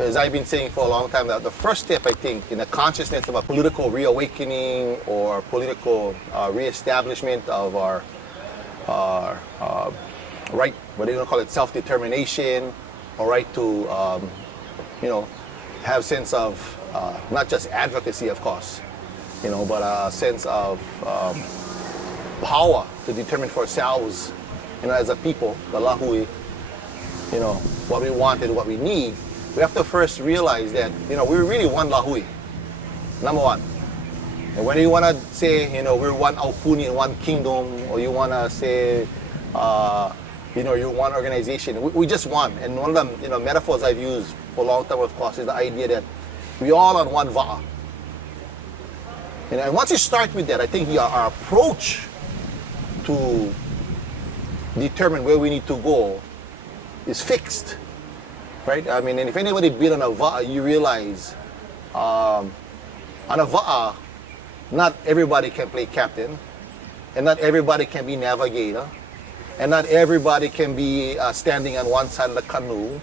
as I've been saying for a long time, that the first step, I think, in the consciousness of a political reawakening or political reestablishment of our right, what do you call it, self-determination, or right to, have sense of not just advocacy, of course, but a sense of power to determine for ourselves, as a people, the lahui, what we want and what we need. We have to first realize that, we're really one lahui, number one. And whether you want to say, we're one aupuni in one kingdom, or you want to say, you're one organization, we just one. And one of the, metaphors I've used for a long time, of course, is the idea that we all on one va'a. And once you start with that, I think our approach to determine where we need to go is fixed, right? I mean, and if anybody been on a va'a, you realize on a va'a, not everybody can play captain, and not everybody can be navigator, and not everybody can be standing on one side of the canoe.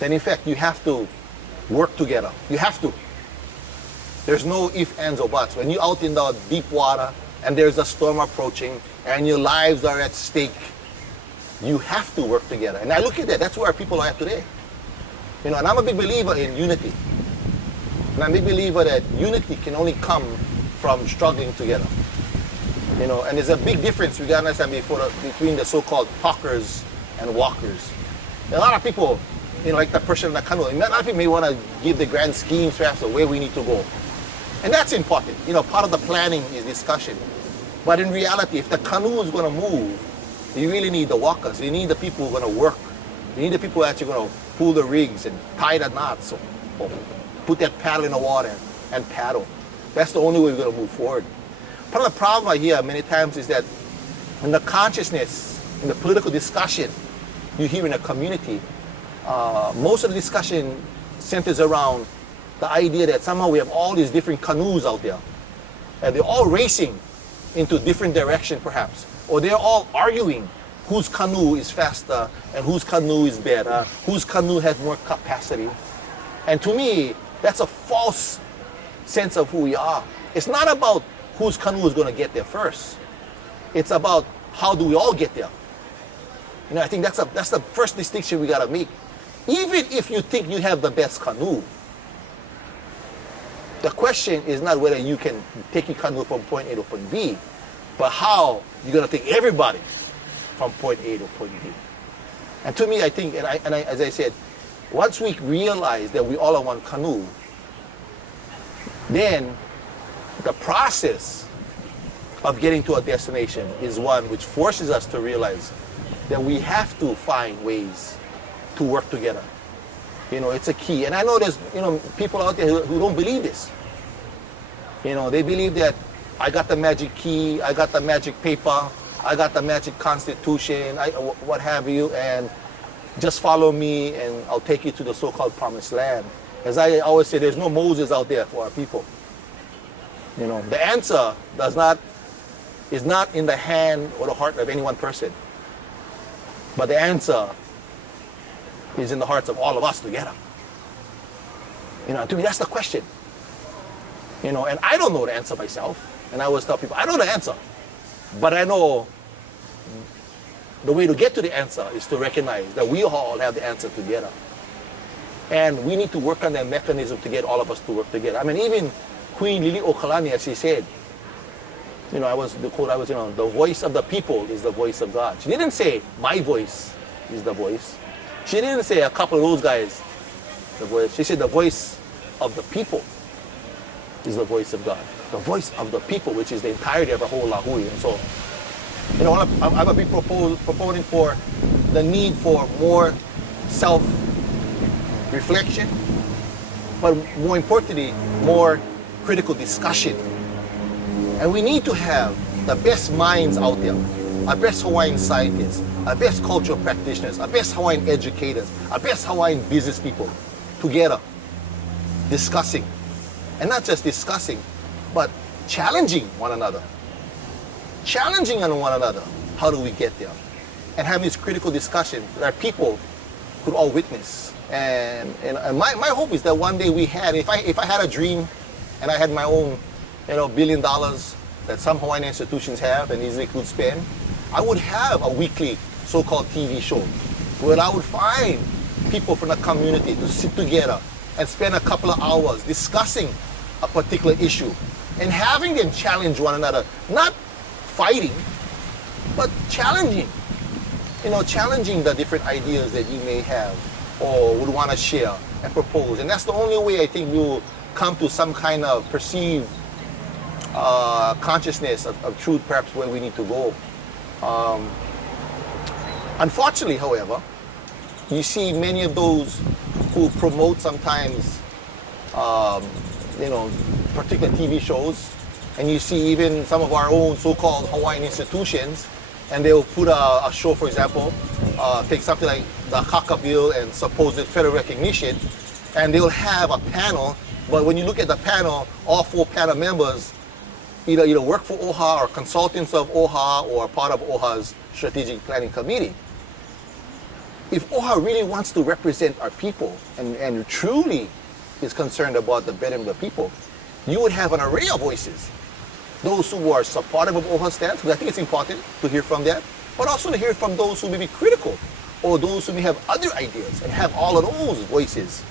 Then in fact, you have to work together. You have to. There's no ifs, ands, or buts. When you're out in the deep water and there's a storm approaching and your lives are at stake, you have to work together. And I look at that, that's where people are at today. And I'm a big believer in unity. And I'm a big believer that unity can only come from struggling together. And there's a big difference, we gotta understand, between the so-called talkers and walkers. A lot of people, like the person in the canoe, a lot of people may want to give the grand schemes perhaps of where we need to go. And that's important. Part of the planning is discussion. But in reality, if the canoe is going to move, you really need the walkers. You need the people who are going to work. You need the people who are actually going to pull the rigs and tie the knots, or put that paddle in the water and paddle. That's the only way we're going to move forward. Part of the problem I hear many times is that in the consciousness, in the political discussion you hear in a community, most of the discussion centers around the idea that somehow we have all these different canoes out there, and they're all racing into different direction perhaps, or they're all arguing whose canoe is faster and whose canoe is better, whose canoe has more capacity. And to me, that's a false sense of who we are. It's not about whose canoe is going to get there first. It's about how do we all get there. I think that's the first distinction we got to make. Even if you think you have the best canoe, the question is not whether you can take your canoe from point A to point B, but how you're going to take everybody from point A to point B. And to me, I think, as I said, once we realize that we all are one canoe, then the process of getting to a destination is one which forces us to realize that we have to find ways to work together. It's a key. And I know there's, people out there who don't believe this. They believe that I got the magic key, I got the magic paper, I got the magic constitution, what have you, and just follow me and I'll take you to the so-called promised land. As I always say, there's no Moses out there for our people. The answer is not in the hand or the heart of any one person. But the answer is in the hearts of all of us together. To me, that's the question. And I don't know the answer myself. And I always tell people, I know the answer. But I know the way to get to the answer is to recognize that we all have the answer together. And we need to work on that mechanism to get all of us to work together. I mean, even Queen Lili'uokalani, as she said, the voice of the people is the voice of God. She didn't say, my voice is the voice. She didn't say a couple of those guys, the voice. She said the voice of the people is the voice of God. The voice of the people, which is the entirety of the whole lahui. And so, I'm a big proponent for the need for more self-reflection, but more importantly, more critical discussion. And we need to have the best minds out there, our best Hawaiian scientists, our best cultural practitioners, our best Hawaiian educators, our best Hawaiian business people together, discussing. And not just discussing, but challenging one another. Challenging on one another. How do we get there? And having this critical discussion that our people could all witness. And my hope is that one day we had, if I had a dream and I had my own, $1 billion that some Hawaiian institutions have and easily could spend, I would have a weekly so-called TV show where I would find people from the community to sit together and spend a couple of hours discussing a particular issue and having them challenge one another, not fighting, but challenging. Challenging the different ideas that you may have or would want to share and propose. And that's the only way I think we will come to some kind of perceived consciousness of truth, perhaps where we need to go. Unfortunately, however, you see many of those who promote sometimes, particular TV shows, and you see even some of our own so-called Hawaiian institutions, and they'll put a show, for example, take something like the Haka Bill and supposed federal recognition, and they'll have a panel, but when you look at the panel, all 4 panel members either work for OHA or consultants of OHA or part of OHA's strategic planning committee. If OHA really wants to represent our people and truly is concerned about the betterment of the people, you would have an array of voices. Those who are supportive of OHA's stance, because I think it's important to hear from that, but also to hear from those who may be critical or those who may have other ideas, and have all of those voices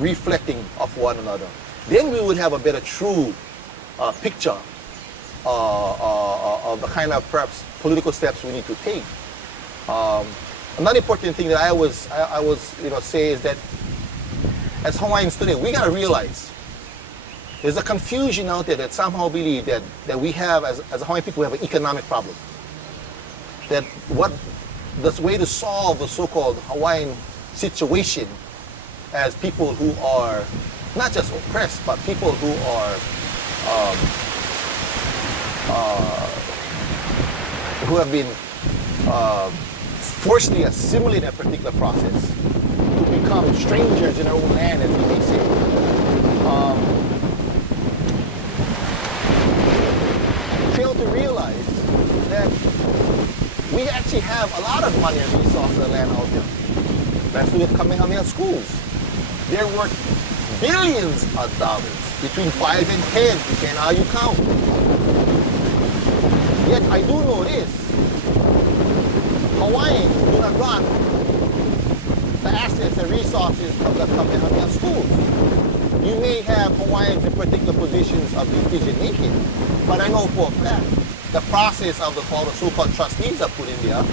reflecting off one another. Then we would have a better true picture of the kind of perhaps political steps we need to take. Another important thing that I always say is that as Hawaiians today, we gotta realize there's a confusion out there that somehow believe that we have, as Hawaiian people, we have an economic problem. That the way to solve the so-called Hawaiian situation as people who are not just oppressed, but people who are who have been forcibly assimilated in a particular process to become strangers in their own land, as we may say. Fail to realize that we actually have a lot of money and resources of land out there. That's with Kamehameha schools. They're worth billions of dollars, between 5 and 10, depending on how you count. Yet I do know this: Hawaiians do not run the assets and resources of the Kamehameha schools. You may have Hawaiians in particular positions of decision making, but I know for a fact the process of the so-called trustees are put in there,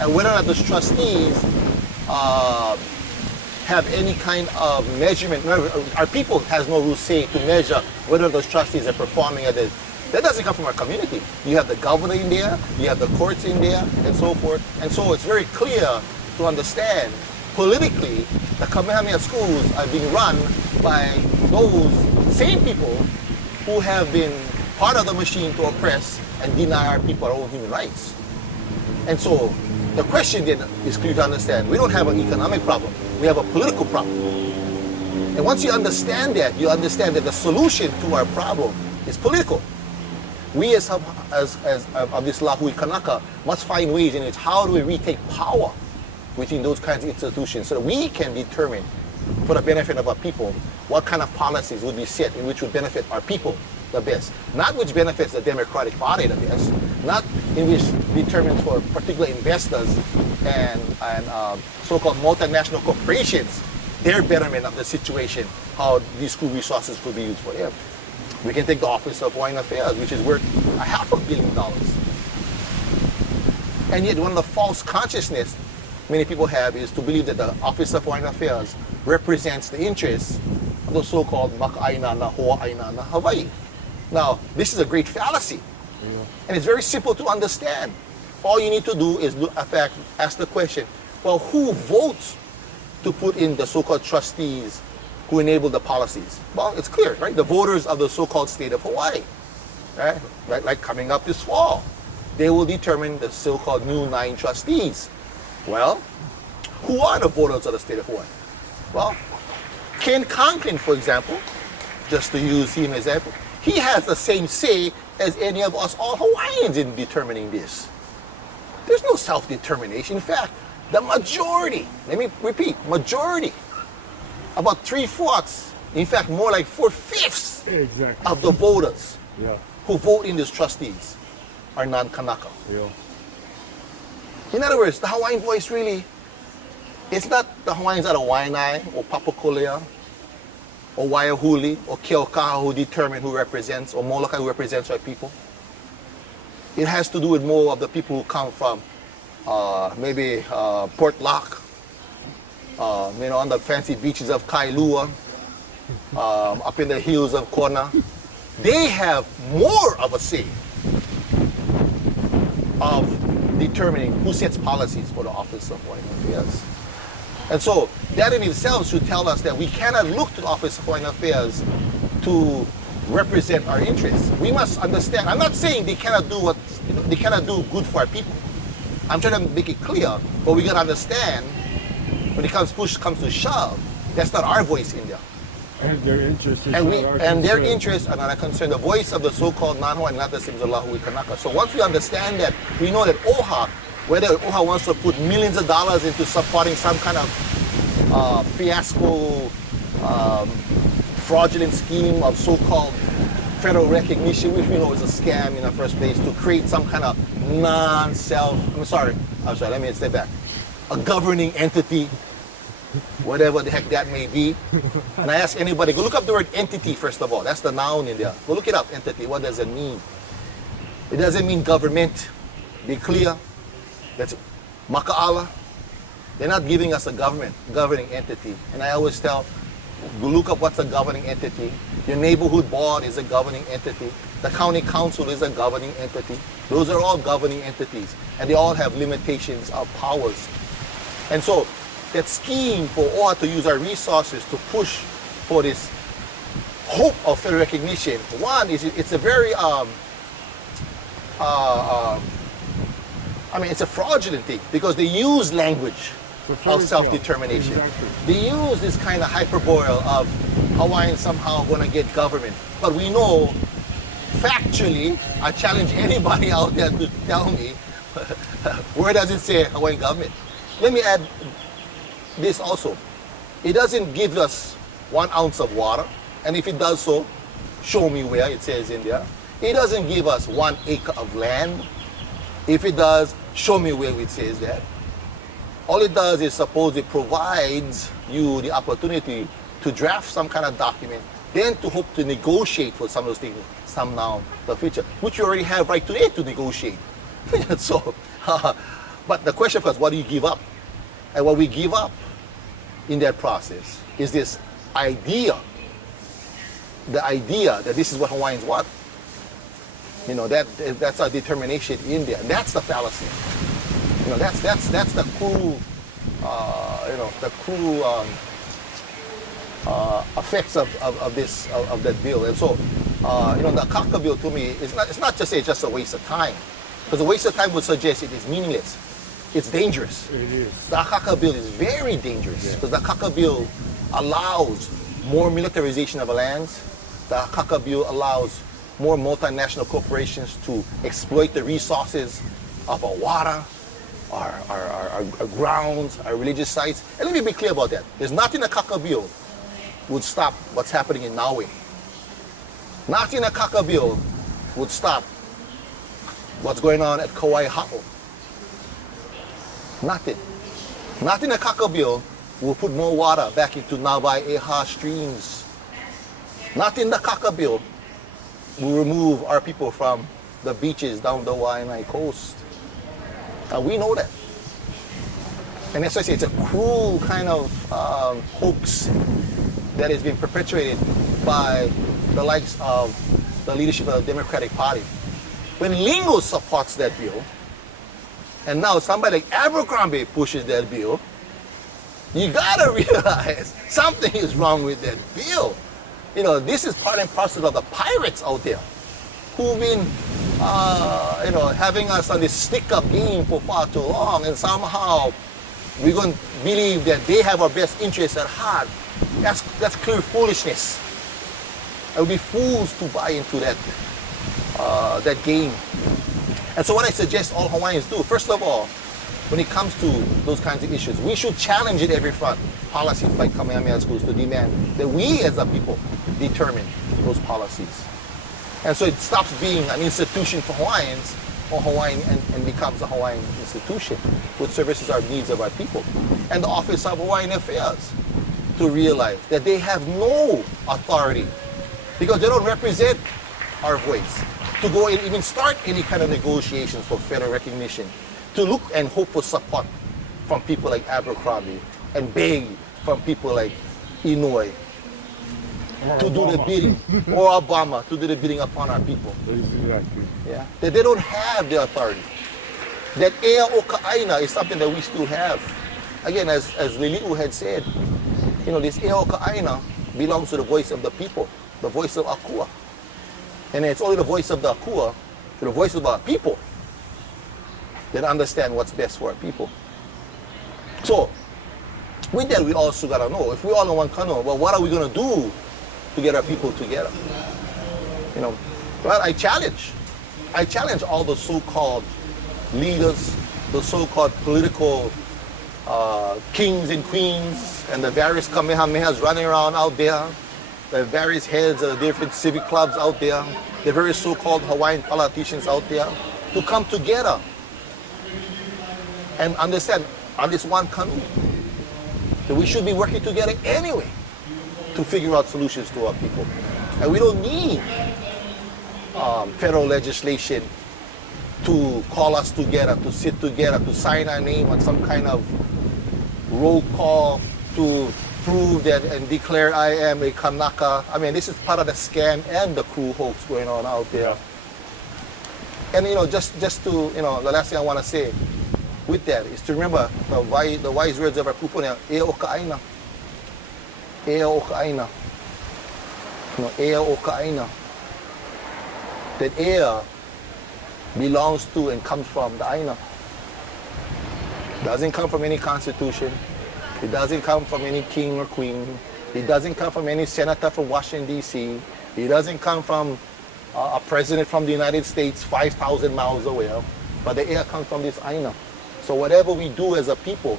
and whether or not those trustees have any kind of measurement. Our people has no real say to measure whether those trustees are performing at the. That doesn't come from our community. You have the governor in there, you have the courts in there, and so forth. And so it's very clear to understand politically the Kamehameha schools are being run by those same people who have been part of the machine to oppress and deny our people our own human rights. And so the question then is clear to understand. We don't have an economic problem. We have a political problem. And once you understand that, you understand that the solution to our problem is political. We as of this Lahui Kanaka must find ways in which how do we retake power within those kinds of institutions so that we can determine for the benefit of our people what kind of policies would be set in which would benefit our people the best. Not which benefits the Democratic Party the best, not in which determines for particular investors and so-called multinational corporations their betterment of the situation, how these school resources could be used for them. We can take the Office of Hawaiian Affairs, which is worth $500 million. And yet one of the false consciousness many people have is to believe that the Office of Hawaiian Affairs represents the interests of the so-called Maka'aina na Hawaiian na Hawaii. Now, this is a great fallacy. And it's very simple to understand. All you need to do is, in fact, ask the question, well, who votes to put in the so-called trustees who enable the policies? Well, it's clear, right? The voters of the so-called state of Hawaii, right? Like coming up this fall, they will determine the so-called new 9 trustees. Well, who are the voters of the state of Hawaii? Well, Ken Conklin, for example, just to use him as an example, he has the same say as any of us all Hawaiians in determining this. There's no self-determination. In fact, The majority, let me repeat, majority, about 3/4, in fact more like 4/5 Exactly. of the voters Yeah. who vote in these trustees are non-Kanaka. Yeah. In other words, the Hawaiian voice really, it's not the Hawaiians out of Waianae or Papakolea or Waiahuli or Keokaha who determine who represents, or Molokai who represents our people. It has to do with more of the people who come from maybe Port Locke, on the fancy beaches of Kailua, up in the hills of Kona. They have more of a say of determining who sets policies for the Office of Hawaiian Affairs. And so that in itself should tell us that we cannot look to the Office of Hawaiian Affairs to represent our interests. We must understand, I'm not saying they cannot do they cannot do good for our people. I'm trying to make it clear, but we gotta understand when it comes push comes to shove, that's not our voice in there. And their interests is And, not our their concern. interests are not a concern. The voice of the so-called non-Hawaiian, not the Simzalahu Kanaka. So once we understand that, we know that OHA, whether OHA wants to put millions of dollars into supporting some kind of fiasco, fraudulent scheme of so-called federal recognition, which we know is a scam in the first place, to create some kind of let me step back. A governing entity, whatever the heck that may be. And I ask anybody, go look up the word entity first of all. That's the noun in there. Go look it up, entity. What does it mean? It doesn't mean government. Be clear. That's maka'ala. They're not giving us a governing entity. And I always tell, go look up what's a governing entity. Your neighborhood board is a governing entity. The county council is a governing entity. Those are all governing entities. And they all have limitations of powers. And so that scheme for OHA to use our resources to push for this hope of federal recognition, one is it's a very it's a fraudulent thing because they use language of self-determination. Exactly. They use this kind of hyperbole of Hawaiians somehow going to get government. But we know, factually, I challenge anybody out there to tell me, where does it say Hawaiian government? Let me add this also. It doesn't give us 1 ounce of water, and if it does so, show me where it says in there. It doesn't give us 1 acre of land. If it does, show me where it says that. All it does is suppose it provides you the opportunity to draft some kind of document, then to hope to negotiate for some of those things, some now, the future, which you already have right today to negotiate. So, but the question was, what do you give up? And what we give up in that process is this idea, the idea that this is what Hawaiians want. That's our determination in there. And that's the fallacy. That's the cruel, effects of that bill. And so, the Kaka bill to me is it's not just a waste of time, because a waste of time would suggest it is meaningless. It's dangerous. It is. The Kaka bill is very dangerous because the Kaka bill allows more militarization of our lands. The Kaka bill allows more multinational corporations to exploit the resources of our water, our grounds, our religious sites. And let me be clear about that. There's nothing a Kaka bill would stop what's happening in Maui. Nothing a Kaka bill would stop what's going on at Kauai Ha'o. Nothing. Nothing a Kaka bill will put more water back into Navai Eha streams. Nothing the Kaka bill will remove our people from the beaches down the Waianae coast. And we know that. And that's why I say it's a cruel kind of hoax that has been perpetuated by the likes of the leadership of the Democratic Party. When Lingo supports that bill, and now somebody like Abercrombie pushes that bill, you gotta realize something is wrong with that bill. This is part and parcel of the pirates out there who've been, having us on this stick-up game for far too long, and somehow we're going to believe that they have our best interests at heart. That's clear foolishness. I would be fools to buy into that game. And so what I suggest all Hawaiians do, first of all, when it comes to those kinds of issues. We should challenge it every front. Policies by Kamehameha schools to demand that we as a people determine those policies. And so it stops being an institution for Hawaiians or Hawaiian and becomes a Hawaiian institution which services our needs of our people. And the Office of Hawaiian Affairs to realize that they have no authority because they don't represent our voice to go and even start any kind of negotiations for federal recognition, to look and hope for support from people like Abercrombie and beg from people like Inouye to do the bidding, or Obama to do the bidding upon our people. Exactly. Yeah, that they don't have the authority. That ea o ka'aina is something that we still have. Again, as Lili'u had said, you know, this ea o ka'aina belongs to the voice of the people, the voice of Akua. And it's only the voice of the Akua, the voice of our people, that understand what's best for our people. So, with that, we also got to know, if we all in one kano, well, what are we going to do to get our people together? You know, well, I challenge all the so-called leaders, the so-called political kings and queens, and the various kamehamehas running around out there, the various heads of the different civic clubs out there, the various so-called Hawaiian politicians out there, to come together and understand on this one canoe that we should be working together anyway to figure out solutions to our people. And we don't need federal legislation to call us together, to sit together, to sign our name on some kind of roll call to prove that and declare I am a Kanaka. I mean, this is part of the scam and the cruel hoax going on out there. And you know, just to, you know, the last thing I want to say with that is to remember the wise words of our kupunia, ea o ka'aina. Ea o ka'aina. You know, ea o ka'aina. That ea belongs to and comes from the aina. Doesn't come from any constitution. It doesn't come from any king or queen. It doesn't come from any senator from Washington, D.C. It doesn't come from a president from the United States 5,000 miles away. But the air comes from this aina. So whatever we do as a people,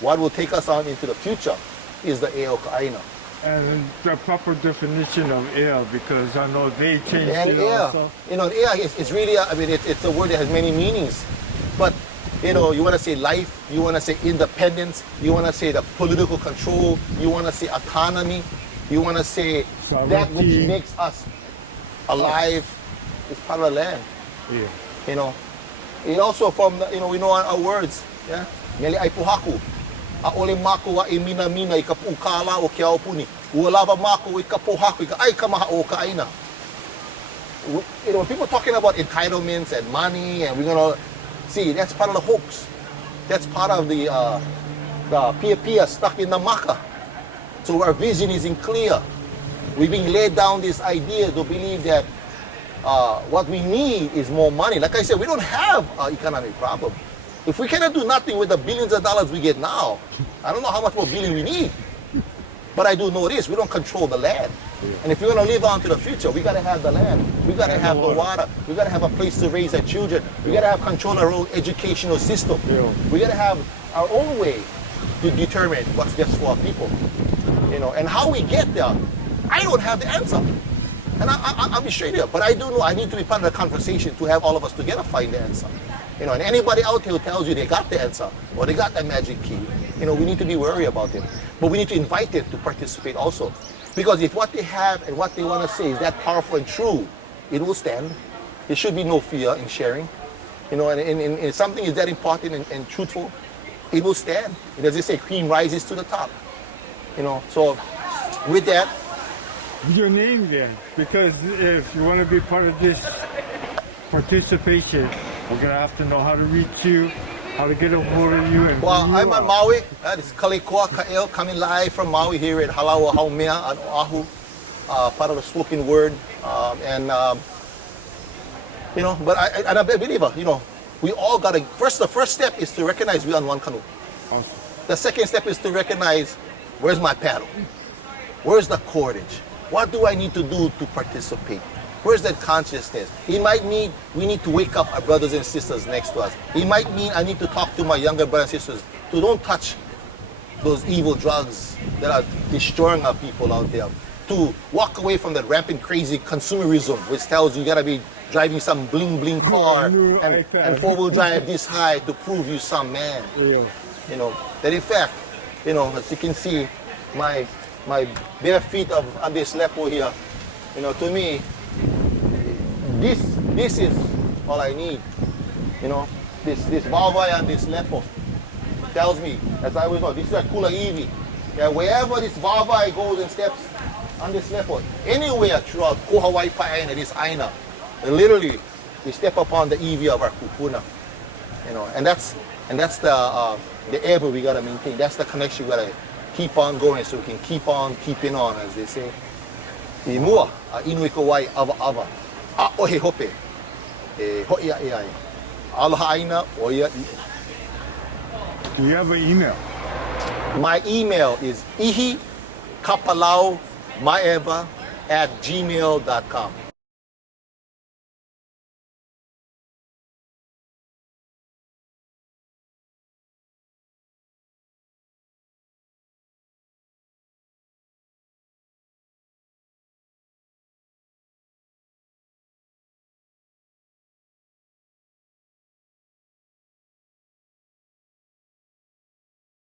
what will take us on into the future is the air of aina. And the proper definition of air, because I know they changed And it air, also. you know, air is really, I mean, it's a word that has many meanings. But you know, you want to say life, you want to say independence, you want to say the political control, you want to say autonomy, you want to say that which makes us alive is part of the land. Yeah. You know, it also from the, you know, we know our words. Yeah, mele ai puhaku, a ole mako wa imina mina I kapukala o kia opuni, uolava mako I kapuhaku I ai kamaha o kaina. You know, people talking about entitlements and money, and we're gonna. See, that's part of the hoax. That's part of the pia stuck in the maka. So our vision isn't clear. We're being laid down this idea to believe that what we need is more money. Like I said, we don't have an economic problem. If we cannot do nothing with the billions of dollars we get now, I don't know how much more billion we need. But I do know this, we don't control the land. And if we're going to live on to the future, we got to have the land. We got to have the water. We got to have a place to raise our children. We got to have control of our own educational system. We got to have our own way to determine what's best for our people. You know, and how we get there, I don't have the answer. And I'll be straight here, but I do know I need to be part of the conversation to have all of us together find the answer. You know, and anybody out there who tells you they got the answer or they got that magic key, you know, we need to be wary about it. But we need to invite them to participate also. Because if what they have and what they want to say is that powerful and true, it will stand. There should be no fear in sharing. You know, and if something is that important and truthful, it will stand. And as they say, cream rises to the top. You know, so with that. Your name then, because if you want to be part of this participation, we're going to have to know how to reach you, how to get a hold of you. And well, I'm on Maui. This is Kaleikoa Kaeo coming live from Maui here at Halaua Haumea on Oahu, part of the spoken word. You know, but I'm a believer, you know, we all got to, the first step is to recognize we're on one canoe. Awesome. The second step is to recognize, where's my paddle? Where's the cordage? What do I need to do to participate? Where's that consciousness? It might mean we need to wake up our brothers and sisters next to us. It might mean I need to talk to my younger brothers and sisters to don't touch those evil drugs that are destroying our people out there. To walk away from that rampant crazy consumerism, which tells you gotta be driving some bling bling car and four-wheel drive this high to prove you some man. Yeah. You know, that in fact, you know, as you can see, my bare feet on this lepo here, you know, to me, this is all I need. You know, this Vavai and this lepo tells me, as I always know, this is a Kula Iwi. Yeah, wherever this Vavai goes and steps on this lepo, anywhere throughout Ko Hawaii Paena, this Aina, literally we step upon the Iwi of our kupuna. You know, and that's the ever we gotta maintain. That's the connection we gotta keep on going, so we can keep on keeping on, as they say. I mua a inui ka wai ava ava a ohe hope e hoia e ai aloha aina oia I. Do you have an email? My email is ihikapalau@gmail.com.